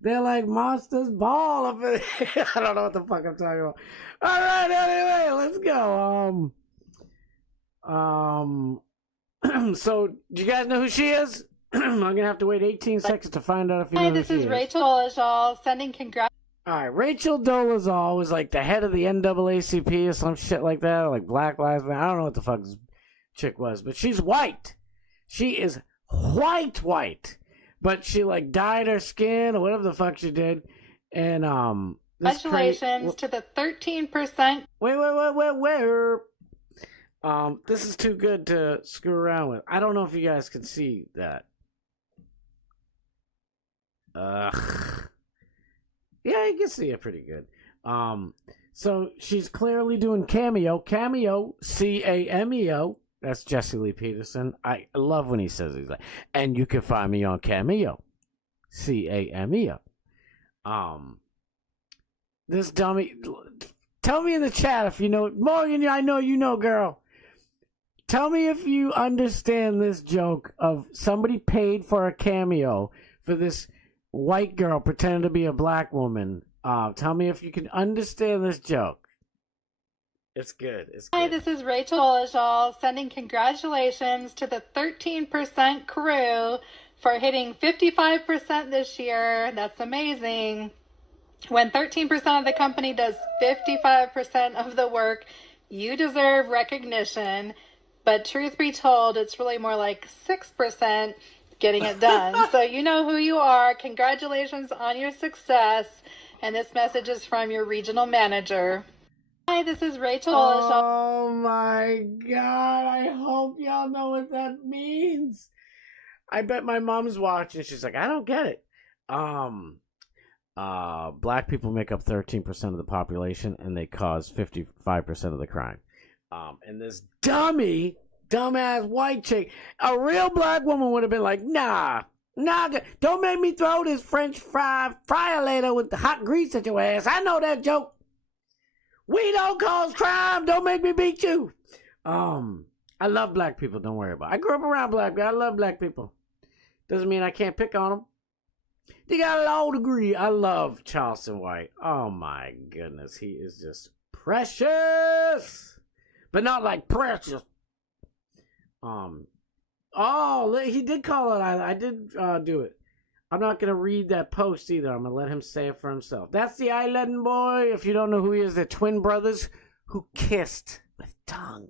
They're like Monsters Ball up in here. I don't know what the fuck I'm talking about. All right, anyway, let's go. So, do you guys know who she is? I'm gonna have to wait 18 seconds to find out if you know who she is. Hi, this is Rachel Dolezal sending congrats. Alright, Rachel Dolezal was like the head of the NAACP or some shit like that, or like Black Lives Matter. I don't know what the fuck this chick was, but she's white. She is white. But she like dyed her skin or whatever the fuck she did. And Congratulations to the 13%. Wait. This is too good to screw around with. I don't know if you guys can see that. Yeah, you can see it pretty good. So she's clearly doing Cameo, Cameo. That's Jesse Lee Peterson. I love when he says he's like, and you can find me on Cameo, Cameo. This dummy. Tell me in the chat if you know Morgan. I know you know, girl. Tell me if you understand this joke of somebody paid for a cameo for this white girl pretending to be a black woman. Tell me if you can understand this joke. It's good. Hi, this is Rachel Dolezal sending congratulations to the 13% crew for hitting 55% this year. That's amazing. When 13% of the company does 55% of the work, you deserve recognition. But truth be told, it's really more like 6% getting it done. So you know who you are. Congratulations on your success. And this message is from your regional manager. Hi, this is Rachel. Oh my God. I hope y'all know what that means. I bet my mom's watching. She's like, I don't get it. Black people make up 13% of the population and they cause 55% of the crime. And this dumbass white chick, a real black woman would have been like, nah, don't make me throw this French fryer later with the hot grease at your ass. I know that joke. We don't cause crime. Don't make me beat you. I love black people. Don't worry about it. I grew up around black people. I love black people. Doesn't mean I can't pick on them. They got a low degree. I love Charleston White. Oh my goodness. He is just precious. But not like precious. He did call it. I did do it. I'm not going to read that post either. I'm going to let him say it for himself. That's the Island boy. If you don't know who he is, they're twin brothers who kissed with tongue.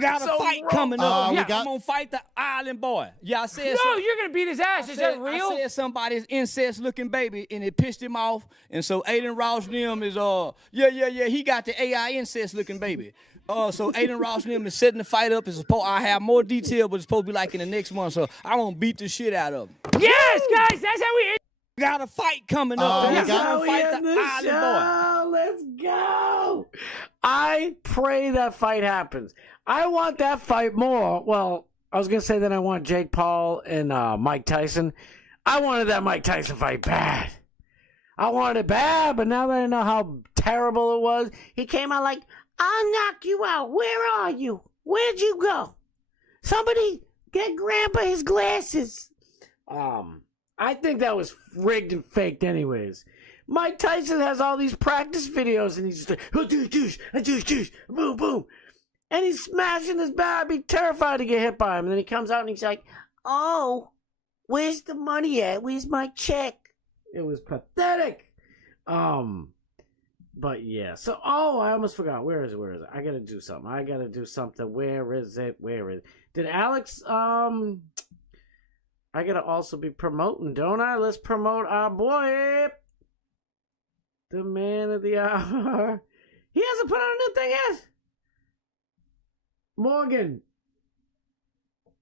Got a fight coming up. I'm gonna fight the Island boy. Yeah, I said. No, you're gonna beat his ass. Is that real? I said somebody's incest-looking baby, and it pissed him off. And so Aiden Ross Nim is he got the AI incest-looking baby. So Aiden Ross Nim is setting the fight up. I have more detail, but it's supposed to be like in the next month. So I won't beat the shit out of him. Yes, guys, that's how we. Got a fight coming up. we He's got gonna fight the Island Boy. Let's go. I pray that fight happens. I want that fight more. Well, I was going to say that I want Jake Paul and Mike Tyson. I wanted that Mike Tyson fight bad. I wanted it bad, but now that I know how terrible it was, he came out like, I'll knock you out. Where are you? Where'd you go? Somebody get Grandpa his glasses. I think that was rigged and faked anyways. Mike Tyson has all these practice videos, and he's just like, boom, boom. And he's smashing his bat. I'd be terrified to get hit by him. And then he comes out and he's like, oh, where's the money at? Where's my check? It was pathetic. But yeah. So, I almost forgot. Where is it? I got to do something. Where is it? Did Alex, I got to also be promoting, don't I? Let's promote our boy, the man of the hour. He hasn't put out a new thing yet. Morgan,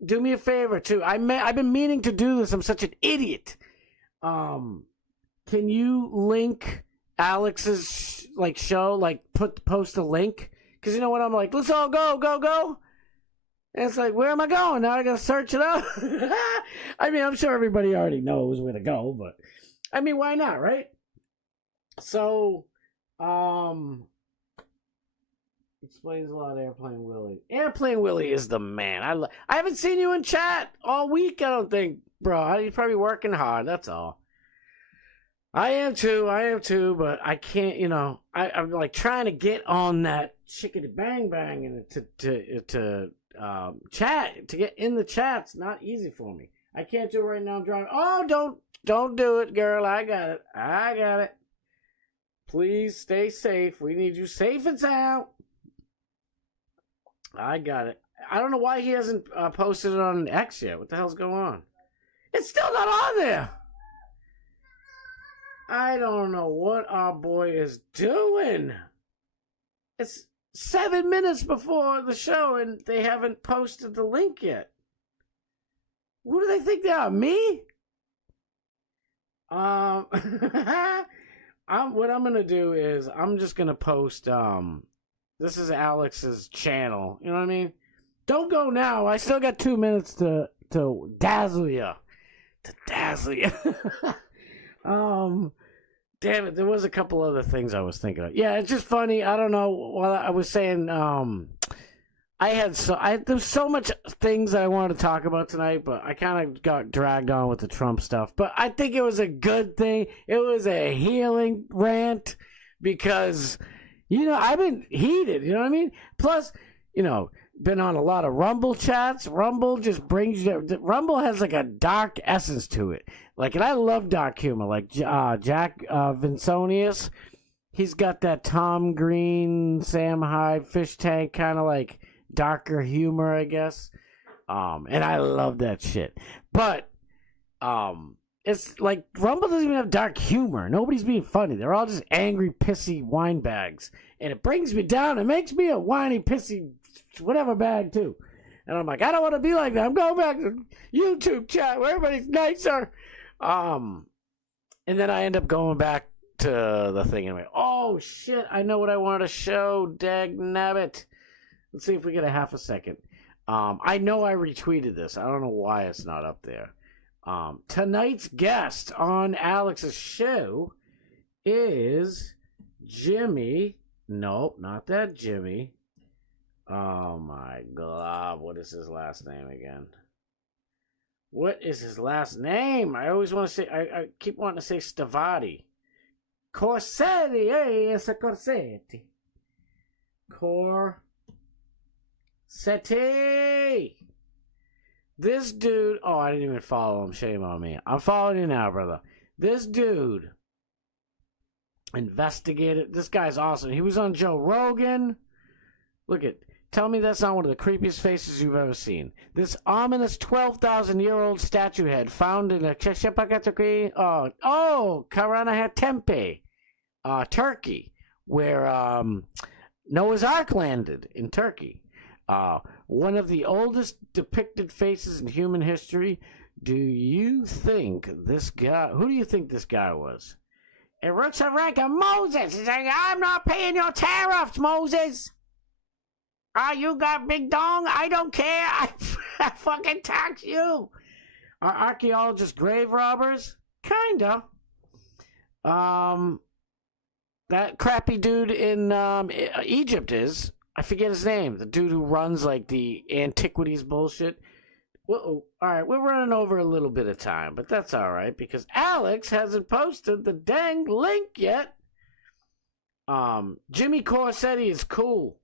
do me a favor, too. I've been meaning to do this. I'm such an idiot. Can you link Alex's, show? Post a link? Because you know what? I'm like, let's all go. And it's like, where am I going? Now I gotta search it up. I mean, I'm sure everybody already knows where to go, but I mean, why not, right? So, explains a lot of Airplane Willie. Airplane Willie is the man. I haven't seen you in chat all week, I don't think, bro. You're probably working hard, that's all. I am too, but I can't, I'm like trying to get on that chickadee bang bang and to chat, to get in the chat's not easy for me. I can't do it right now. I'm driving. Oh, don't do it, girl. I got it. Please stay safe. We need you safe and sound. I got it. I don't know why he hasn't posted it on X yet. What the hell's going on? It's still not on there. I don't know what our boy is doing. It's 7 minutes before the show, and they haven't posted the link yet. Who do they think they are? Me? What I'm gonna do is I'm just gonna post. This is Alex's channel. You know what I mean? Don't go now. I still got 2 minutes to dazzle you. Damn it, there was a couple other things I was thinking of. Yeah, it's just funny. I don't know. While I was saying, there's so much things that I wanted to talk about tonight, but I kind of got dragged on with the Trump stuff. But I think it was a good thing. It was a healing rant because, I've been heated. You know what I mean? Plus, been on a lot of Rumble chats. Rumble just brings Rumble has like a dark essence to it. And I love dark humor. Like Jack Vinsonius, he's got that Tom Green, Sam Hyde, Fish Tank kind of like darker humor, I guess. And I love that shit. But it's like Rumble doesn't even have dark humor. Nobody's being funny. They're all just angry, pissy wine bags. And it brings me down. It makes me a whiny, pissy whatever bag too. And I'm like, I don't want to be like that. I'm going back to YouTube chat where everybody's nicer. And then I end up going back to the thing anyway. Oh shit, I know what I wanted to show. Dag nabbit. Let's see if we get a half a second. I know I retweeted this. I don't know why it's not up there. Tonight's guest on Alex's show is Jimmy. Nope, not that Jimmy. Oh my god, what is his last name again? What is his last name? I always want to say, I keep wanting to say Stavati. Corsetti, hey, it's a Corsetti. Corsetti. This dude, I didn't even follow him, shame on me. I'm following you now, brother. This dude investigated, this guy's awesome. He was on Joe Rogan. Look at, tell me that's not one of the creepiest faces you've ever seen. This ominous 12,000-year-old statue head found in a Karanahatempe, Turkey, where Noah's Ark landed in Turkey. One of the oldest depicted faces in human history. Do you think this guy... Who do you think this guy was? It looks like Moses. He's like, I'm not paying your tariffs, Moses. You got big dong? I don't care. I fucking tax you. Are archaeologists grave robbers? Kinda. That crappy dude in Egypt is. I forget his name. The dude who runs like the antiquities bullshit. Whoa. All right, we're running over a little bit of time, but that's all right because Alex hasn't posted the dang link yet. Jimmy Corsetti is cool.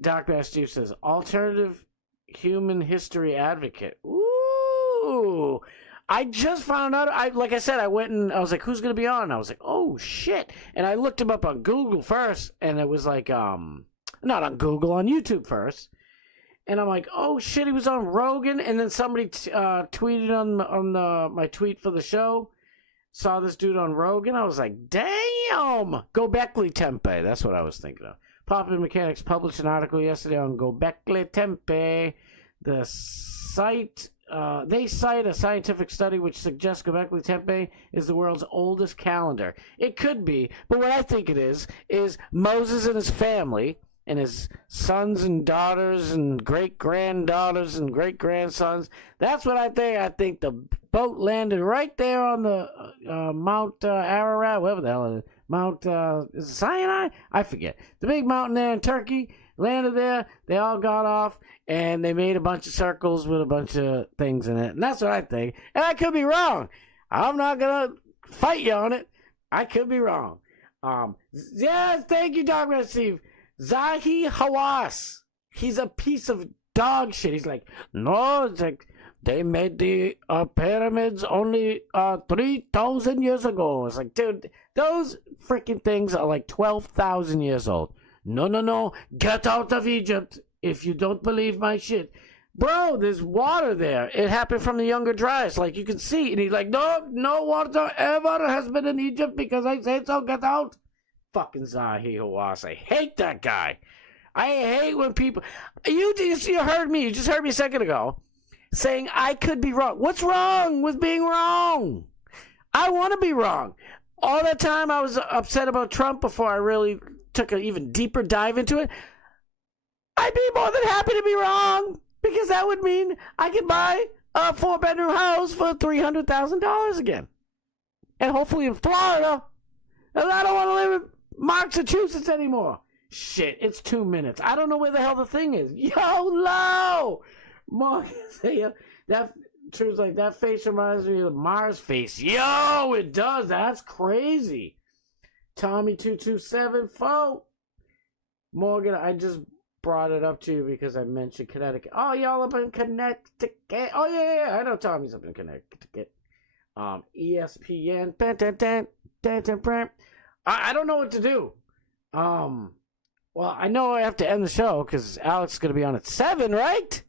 Doc Bass Steve says, alternative human history advocate. Ooh. I just found out, like I said, I went and I was like, who's going to be on? And I was like, oh, shit. And I looked him up on Google first, and it was like, not on Google, on YouTube first. And I'm like, oh, shit, he was on Rogan. And then somebody tweeted on my tweet for the show, saw this dude on Rogan. I was like, damn. Gobekli Tepe. That's what I was thinking of. Popular Mechanics published an article yesterday on Gobekli Tepe. The site, they cite a scientific study which suggests Gobekli Tepe is the world's oldest calendar. It could be, but what I think it is Moses and his family and his sons and daughters and great-granddaughters and great-grandsons. That's what I think. I think the boat landed right there on the Mount Ararat, whatever the hell it is. Mount, is it Sinai? I forget. The big mountain there in Turkey, landed there. They all got off, and they made a bunch of circles with a bunch of things in it. And that's what I think. And I could be wrong. I'm not going to fight you on it. I could be wrong. Yes, thank you, Dr. Steve. Zahi Hawass. He's a piece of dog shit. He's like, no, it's like, they made the pyramids only 3,000 years ago. It's like, dude, those freaking things are like 12,000 years old. No. Get out of Egypt if you don't believe my shit. Bro, there's water there. It happened from the Younger Dryas. Like, you can see. And he's like, no water ever has been in Egypt because I said so. Get out. Fucking Zahi Hawass. I hate that guy. I hate when people... You heard me. You just heard me a second ago saying I could be wrong. What's wrong with being wrong? I want to be wrong. All that time I was upset about Trump before I really took an even deeper dive into it. I'd be more than happy to be wrong because that would mean I could buy a 4-bedroom house for $300,000 again. And hopefully in Florida. And I don't want to live in Massachusetts anymore. Shit, it's 2 minutes. I don't know where the hell the thing is. YOLO! Mark, that truth's like, that face reminds me of Mars face. Yo, it does. That's crazy. Tommy2274. Morgan, I just brought it up to you because I mentioned Connecticut. Oh, y'all up in Connecticut. Oh, yeah. I know Tommy's up in Connecticut. ESPN. I don't know what to do. Well, I know I have to end the show because Alex is going to be on at 7, right?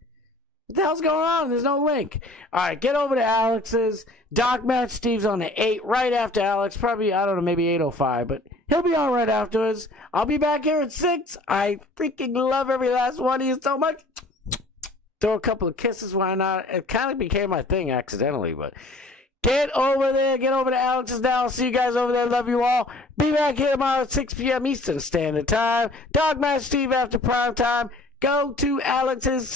What the hell's going on? There's no link. All right, get over to Alex's. Doc Match Steve's on at 8, right after Alex. Probably, I don't know, maybe 8:05, but he'll be on right afterwards. I'll be back here at 6. I freaking love every last one of you so much. Throw a couple of kisses, why not? It kind of became my thing accidentally, but get over there. Get over to Alex's now. I'll see you guys over there. Love you all. Be back here tomorrow at 6 p.m. Eastern Standard Time. Doc Match Steve after prime time. Go to Alex's.